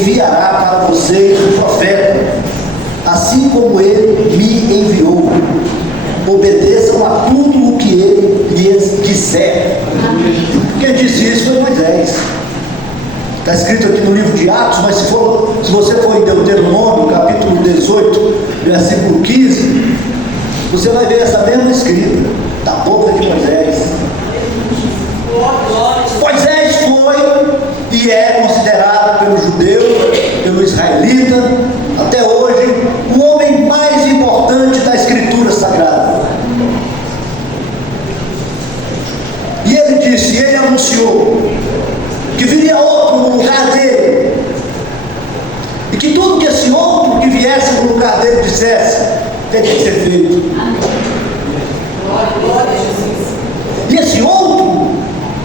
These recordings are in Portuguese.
enviará para vocês um profeta, assim como ele me enviou. Obedeçam a tudo o que ele lhes disser. Quem disse isso foi Moisés. Está escrito aqui no livro de Atos, mas se você for em Deuteronômio, capítulo 18, versículo 15, você vai ver essa mesma escrita da boca de Moisés. Moisés foi e é considerado pelo judeu, pelo israelita, até hoje, o homem mais importante da Escritura Sagrada. E ele anunciou que viria outro no lugar dele, e que tudo que esse outro que viesse no lugar dele dissesse, teria que ser feito. E esse outro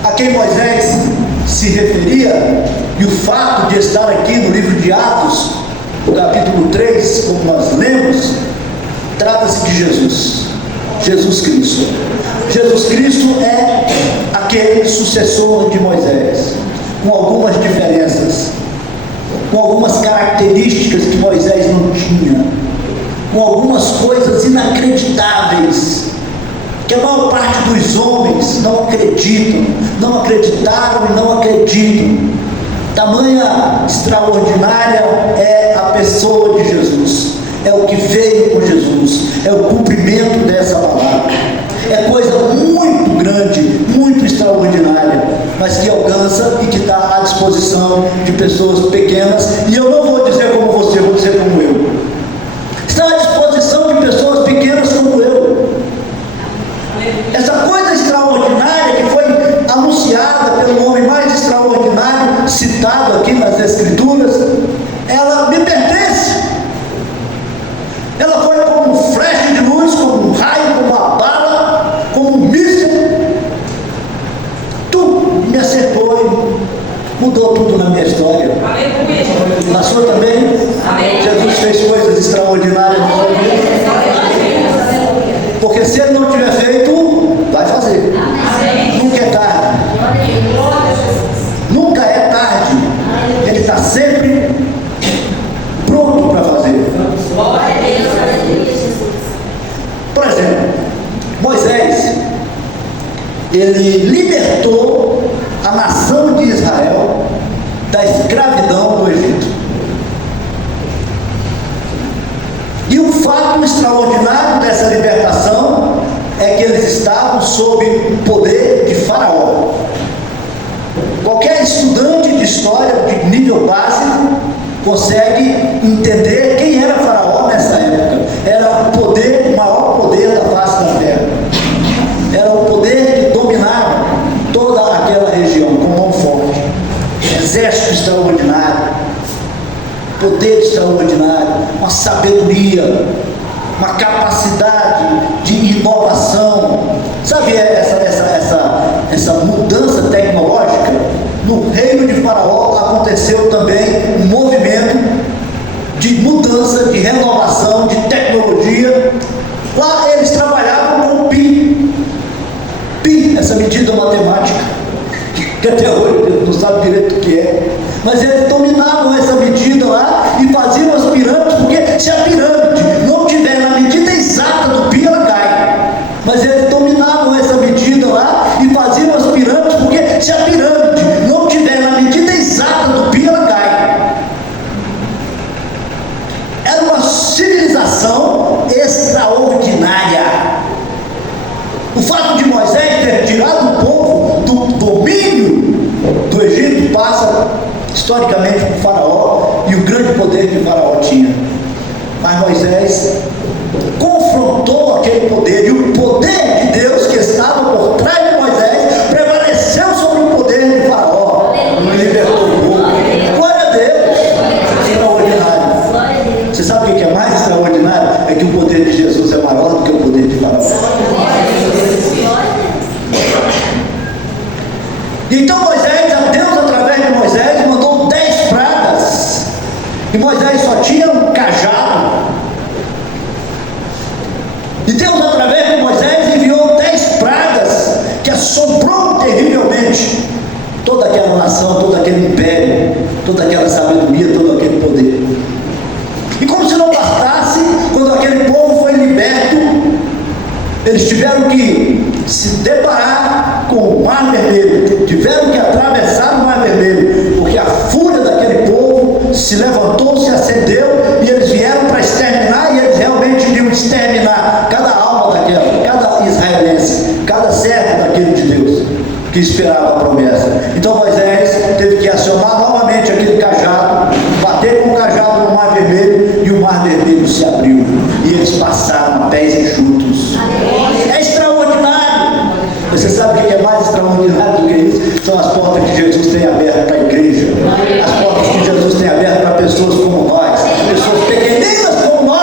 a quem Moisés se referia, e o fato de estar aqui no livro de Atos, no capítulo 3, como nós lemos, trata-se de Jesus, Jesus Cristo. Jesus Cristo é aquele sucessor de Moisés, com algumas diferenças, com algumas características que Moisés não tinha, com algumas coisas inacreditáveis, que a maior parte dos homens não acreditam, não acreditaram e não acreditam. Tamanha extraordinária é a pessoa de Jesus, é o que veio com Jesus, é o cumprimento dessa palavra. É coisa muito grande, muito extraordinária, mas que alcança e que está à disposição de pessoas pequenas. E eu não vou dizer como você, vou dizer como eu. Está à disposição de pessoas pequenas como eu. Essa coisa extraordinária que foi anunciada pelo homem mais extraordinário citado aqui nas Escrituras, ela me pertence. Ela foi como um flash de luz, como um raio, como uma bala, como um míssil. Tu me acertou e mudou tudo na minha história. Na sua também? Jesus fez coisas extraordinárias na sua vida. Porque se ele não tiver feito, vai fazer. Nunca é tarde. Nunca é tarde. Ele está sempre pronto para fazer. Por exemplo, Moisés, ele libertou a nação de Israel da escravidão do Egito. E o fato extraordinário dessa libertação é que eles estavam sob o poder de Faraó. Qualquer estudante de história de nível básico consegue entender quem era Faraó nessa época. Era o poder, o maior poder da face da terra. Era o poder que dominava toda aquela região com mão forte. Exército extraordinário, poder extraordinário, uma sabedoria, uma capacidade de inovação. Sabe essa mudança tecnológica? No reino de Faraó aconteceu também um movimento de mudança, de renovação, de tecnologia. Lá eles trabalhavam com pi. Pi, essa medida matemática, que até hoje não sabe direito o que é. Mas eles dominavam essa medida lá e faziam as pirâmides, porque se a pirâmide não tiver na medida exata do pi, ela cai. Mas eles dominavam essa medida lá e faziam as pirâmides, porque se a pirâmide não tiver na medida exata do pi, ela cai. Era uma civilização extraordinária. O fato de Moisés ter tirado o povo do domínio do Egito passa historicamente por Faraó e o grande poder que Faraó tinha. Mas Moisés confrontou aquele poder, e o poder de Deus que estava por trás de Moisés prevaleceu sobre o poder de Faraó e libertou o povo. Glória a Deus! Extraordinário. Você sabe o que é mais extraordinário? É que o poder de Jesus é maior do que o poder de Faraó. Então Moisés, a Deus através de Moisés mandou 10 pragas, e Moisés só tinha um cajado. E Deus através de Moisés enviou 10 pragas que assombrou terrivelmente toda aquela nação, todo aquele império. toda aquela sabedoria, todo aquele poder. E como se não bastasse, quando aquele povo foi liberto, eles tiveram que se deparar com o Mar Vermelho, tiveram que atravessar o Mar Vermelho, porque a fúria daquele povo se levantou, se acendeu, e eles vieram para exterminar, e eles realmente iriam exterminar cada alma daquela, cada israelense, cada servo daquele de Deus, que esperava a promessa. Então Moisés teve que acionar novamente aquele cajado, bater com o cajado no Mar Vermelho, e o Mar Vermelho se abriu, e eles passaram a pés enxutos. É extraordinário. Você sabe o que é mais extraordinário do que isso? São as portas que Jesus tem abertas para a igreja, as portas que Jesus tem abertas para pessoas como nós, pessoas pequeninas como nós.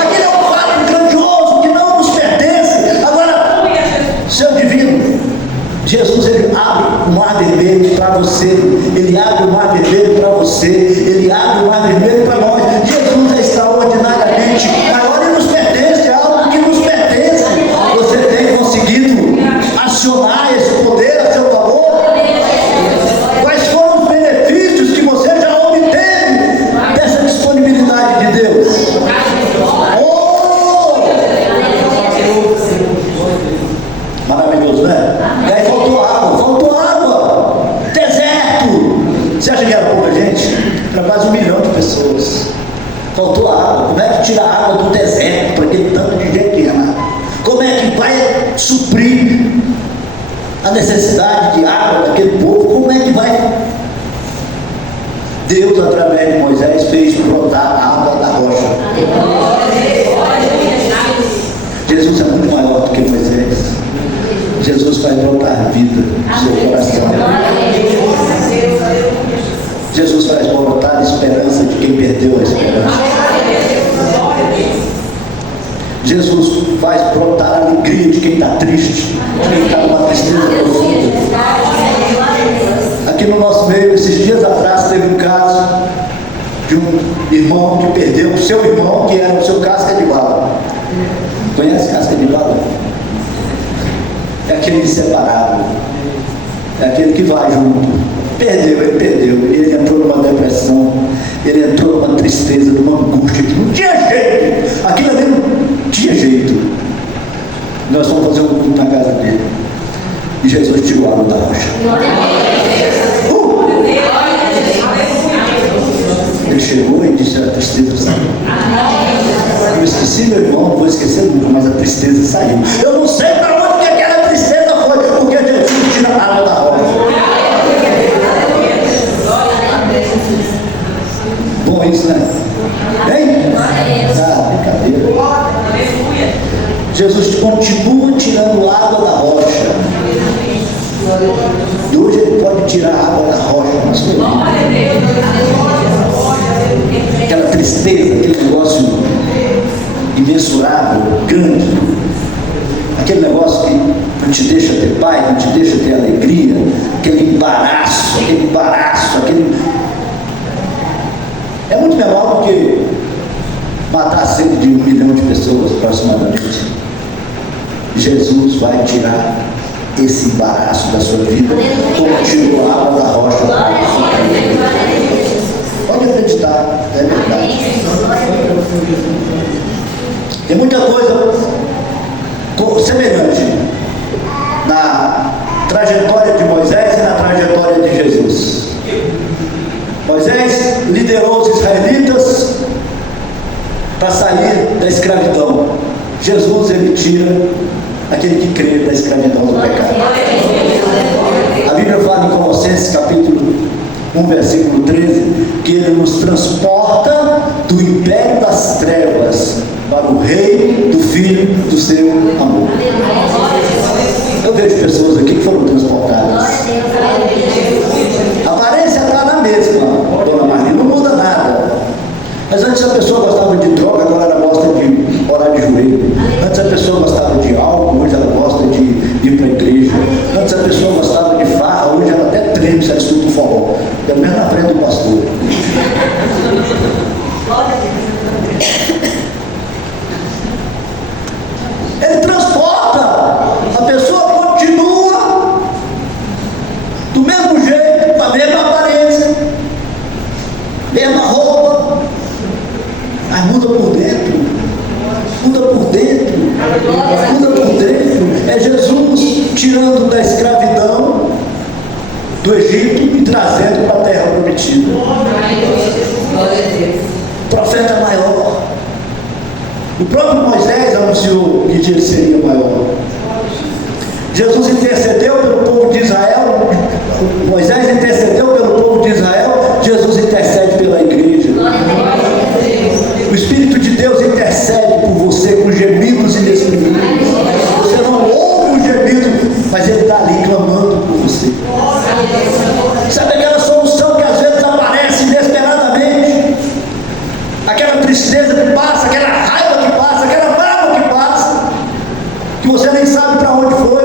Aquele é um fato grandioso que não nos pertence. Agora, seu divino Jesus, ele abre o Mar Vermelho para você, ele abre o Mar Vermelho para você, ele abre o Mar Vermelho para nós. Jesus é extraordinariamente maior e nos pertence, é algo que nos pertence. Você tem conseguido acionar esse poder a seu favor? Quais foram os benefícios que você já obteve dessa disponibilidade de Deus? Oh! Maravilhoso, né? E aí faltou água, deserto. Você acha que era pouca gente? Era quase 1 milhão de pessoas. Faltou água. Como é que tira a água do deserto para aquele tanto de gente que ama? Como é que vai suprir a necessidade de água daquele povo? Como é que vai? Deus, através de Moisés, fez brotar a água da rocha. Jesus é muito maior do que Moisés. Jesus faz brotar vida no seu coração. Jesus faz brotar a esperança de quem perdeu a esperança. Jesus faz brotar a alegria de quem está triste, de quem está numa tristeza profunda. Aqui no nosso meio, esses dias atrás, teve um caso de um irmão que perdeu o seu irmão, que era o seu casca de bala. Conhece casca de bala? É aquele inseparável, é aquele que vai junto. Ele perdeu, ele entrou numa depressão, ele entrou numa tristeza, numa angústia que não tinha jeito, aquilo ali não tinha jeito. Nós fomos fazer um culto na casa dele, e Jesus tirou a água da rocha. Ele chegou e disse: a tristeza saiu. Eu esqueci meu irmão, não vou esquecer nunca, mas a tristeza saiu. Eu não sei para onde que aquela tristeza foi, porque Jesus tira a água da rocha. Bom isso, né? Bem? Ah, brincadeira. Jesus continua tirando água da rocha. E hoje ele pode tirar a água da rocha na sua vida. Aquela tristeza, aquele negócio imensurável, grande, aquele negócio que não te deixa ter paz, não te deixa ter alegria, aquele embaraço, é muito menor do que matar cerca de 1 milhão de pessoas aproximadamente. Jesus vai tirar esse embaraço da sua vida, como tirou a água da rocha. Pode acreditar, é verdade. Tem muita coisa semelhante na trajetória de Moisés e na trajetória de Jesus. Moisés liderou os israelitas para sair da escravidão. Jesus, ele tira aquele que crê da escravidão do pecado. A Bíblia fala em Colossenses capítulo 1, versículo 13, que ele nos transporta do império das trevas para o reino do Filho do seu amor. Eu vejo pessoas aqui que foram transportadas. A aparência está na mesma, dona Maria, não muda nada. Mas antes a pessoa gostava de droga, agora ela gosta de orar de joelho. Antes a pessoa gostava de álcool, hoje ela gosta de ir para a igreja. Antes a pessoa gostava de farra, hoje ela até treme se ela escuta um forró. Pelo menos na frente do pastor. Ele transporta, a pessoa continua do mesmo jeito, com a mesma aparência, tirando da escravidão do Egito e trazendo para a terra prometida. Profeta maior. O próprio Moisés anunciou que ele seria maior. Jesus intercedeu pelo povo de Israel. Moisés intercedeu pelo povo de Israel. Jesus intercede pela igreja. O Espírito de Deus intercede por você com gemidos inexprimíveis. Você não ouve o gemido, mas ele está ali clamando por você. Sabe aquela solução que às vezes aparece inesperadamente? Aquela tristeza que passa, aquela raiva que passa, aquela mágoa que passa, que você nem sabe para onde foi.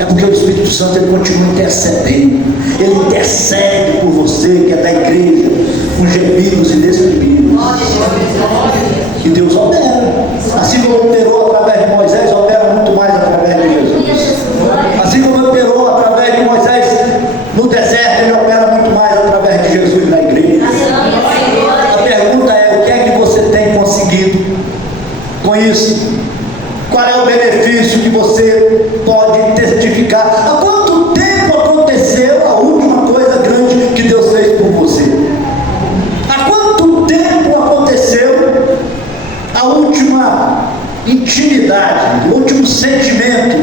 É porque o Espírito Santo ele continua intercedendo. Ele intercede por você, que é da igreja, com gemidos inexprimíveis. E Deus opera. Assim como operou através de Moisés, opera muito mais através de Jesus. Assim como operou através de Moisés no deserto, ele opera muito mais através de Jesus na igreja. A pergunta é: o que é que você tem conseguido com isso? Qual é o benefício que você pode testificar? Há quanto tempo aconteceu a última coisa grande que Deus fez por você? Há quanto tempo aconteceu a última intimidade, o último sentimento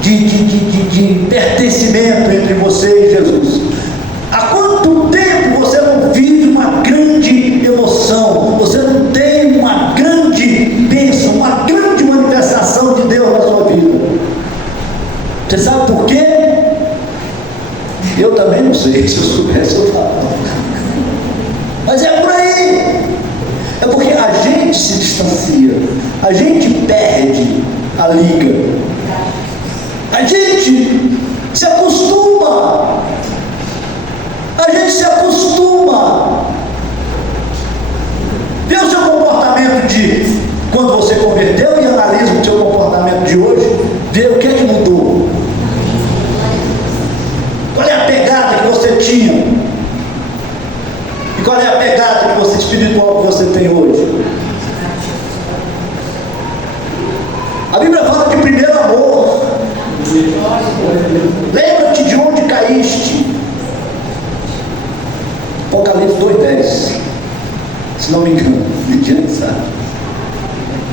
de pertencimento entre você e Jesus? Há quanto tempo você não vive uma grande emoção? Você não tem uma grande bênção, uma grande manifestação de Deus na sua vida? Você sabe por quê? Eu também não sei. Se eu soubesse, eu falava. Mas é por aí. É porque a gente se distancia, a gente perde a liga, a gente se acostuma, vê o seu comportamento de quando você converteu e analisa o seu comportamento de hoje, vê o que é que mudou, qual é a pegada que você tinha e qual é a pegada que você espiritual que você tem hoje. A Bíblia fala de primeiro amor. Lembra-te de onde caíste. Apocalipse 2:10, se não me engano, sabe?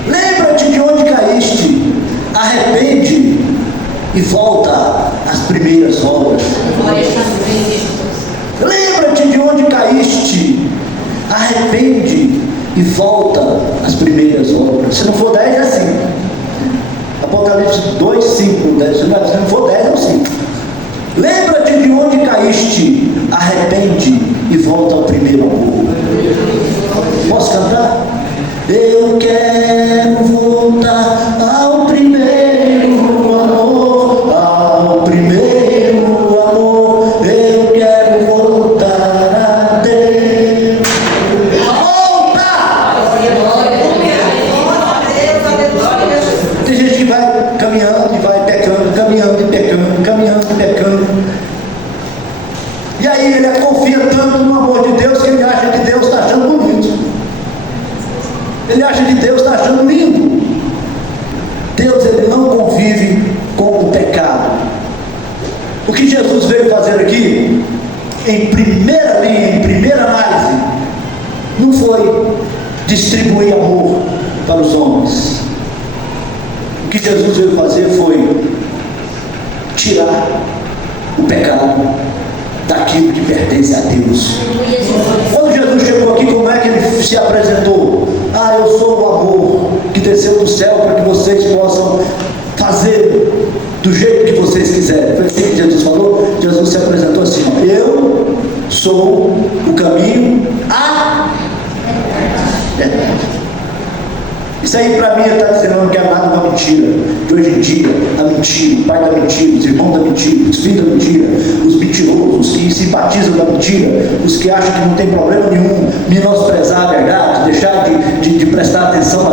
Lembra-te de onde caíste, arrepende e volta às primeiras obras. Lembra-te de onde caíste, arrepende e volta às primeiras obras. Se não for 10 é 5. Apocalipse 2, 5, 10. Se não for 10 é 5. Lembra-te de onde caíste, arrepende e volta ao primeiro amor. Posso cantar? Eu quero voltar ao primeiro amor, ao primeiro amor. Eu quero voltar a Deus. Volta! Tem gente que vai caminhando e vai pecando, caminhando e pecando, caminhando e pecando. E aí ele confia tanto no amor de Deus que ele acha que Deus está achando bonito. Ele acha que Deus está achando lindo. Deus ele não convive com o pecado. O que Jesus veio fazer aqui, em primeira linha, em primeira análise, não foi distribuir amor para os homens. O que Jesus veio fazer foi tirar o pecado daquilo que pertence a Deus. Quando Jesus chegou aqui, como é que ele se apresentou? Ah, eu sou o amor que desceu do céu para que vocês possam fazer do jeito que vocês quiserem. Foi assim que Jesus falou. Jesus se apresentou assim: eu sou o caminho, a verdade. Isso aí para mim está dizendo: eu não quero nada da mentira. De hoje em dia, a mentira, o pai da mentira, os irmãos da mentira, os filhos da mentira, os mentirosos, os que simpatizam da mentira, os que acham que não tem problema nenhum menosprezar a verdade, deixar de prestar atenção